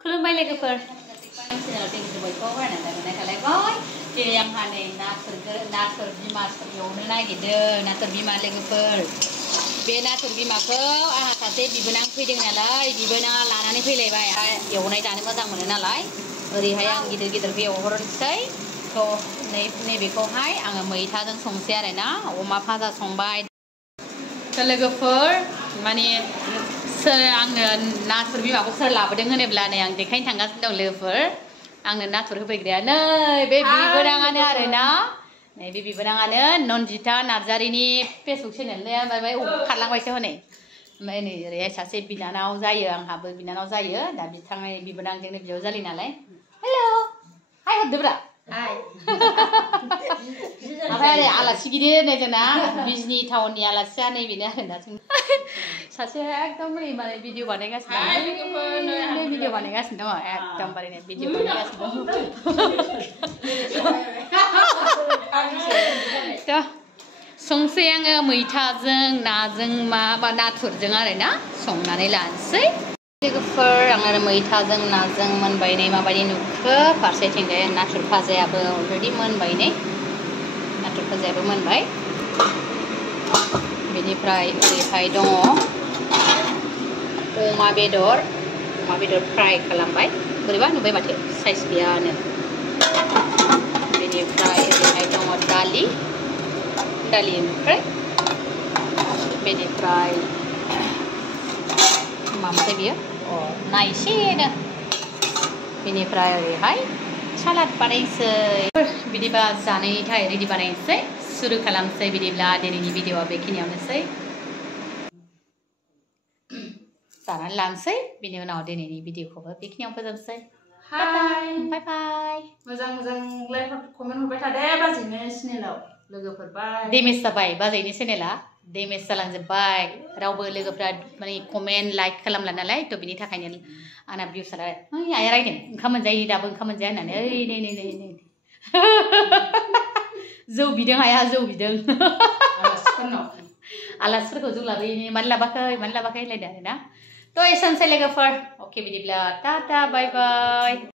खुलुमबाय लोगोफोर चेनेलाव टेंकिखौ बयखौबो बरायनानै मोननाय थालायबाय दिनै आंहा नै नाथुर बिमा एवनो नागिरदों नाथुर बिमा लोगोफोर बे नाथुर बिमाखौ आंहा सासे बिबोनां फैदों नालाय बिबोनाङा लानानै फैलायबाय एवनाय जानो मोजां मोनो नालाय ओरैहाय आं गिदिर गिदिरखौ एवहरनोसै थ' नैबेखौहाय आङो मैथाजों संसै आरोना अमा भाजा संबाय लोगोफोर माने सोर आंनो नाथुर बिमाखौ सोर लाबोदों होनोब्ला नै आं देखायनो थांगासिनो दं लोगोफोर आंनो नाथुर होफैग्राया नै बे बिबोनाङानो आरोना नै बे बिबोनाङानो नन्दिता नार्जारिनि फेसबुक चेनेलनिया माबा खारलांबायसो हनै ओमफ्राय नै ओरैहाय सासे बिनानाव जायो आंहाबो बिनानाव जायो दा बिथांनि बिबोनांजोंनो बिजावजालि नालाय हेल' हाय हरदोब्रा हाय ओमफ्राय आरो आलासि गिदिर नै जोंना बिजनि टाउननि आलासिया नै बेनो आरोना सासे एकदम माने भिडिअ बानायगासिनो दं भिडिअ बानायगासिनो दङ एकदमबारे भिडिअ बानायगासिनो दं संसै आङो मैथाजों नाजों माबा नाथुरजों आरोना संनानै लानोसै लोगोफोर आङो मैथाजों नाजों मोनबाय नै माबायदि नुखो फारसेथिंजाय नाथुर भाजायाबो अलरेडि मोनबाय नै नाथुर भाजायाबो मोनबाय बेनिफ्राय ओरैहाय दङ अमा बेदर फ्राय खालामबाय बोरैबा नुबाय माथो साइज गैयानो बेनिफ्राय ओरैहाय दङ दालि ओंख्रि बेनिफ्राय मामोनथाय बियो ना एसेनो बेनिफ्राय ओरैहाय सालाद बानायसै बिदिबा जानायनि थाखाय रेडि बानायनोसै सुरु खालामसै बिदिब्ला दिनैनि भिडिअआ बेखिनियावनोसै जानानै लानोसै बिनि उनाव दिनैनि भिडिअखौबो बेखिनियाव फोजोबसै हाय बाय बाय मोजां लाइक कमेन्ट हरबाय थादे बाजैनो चेनेलाव लोगोफोर बाय डेमेज जाबाय बाजैनि चेनेला डेमेज जालांजोब्बाय रावबो लोगोफ्रा माने कमेन्ट लाइक खालामला नालाय थ' बिनि थाखायनो आंना भिउसआ ओइ आइया रायदों ओंखाम मोनजायै दाबो ओंखाम मोनजाया होननानै ओइ नै जौ बिदों आइया जौ बिदों आलासिफोरखौ जौ लाबोयो मानो लाबाखै होनलायदों आरोना थ' एसेनोसै लोगोफोर अके बिदिब्ला टाटा बाय बाय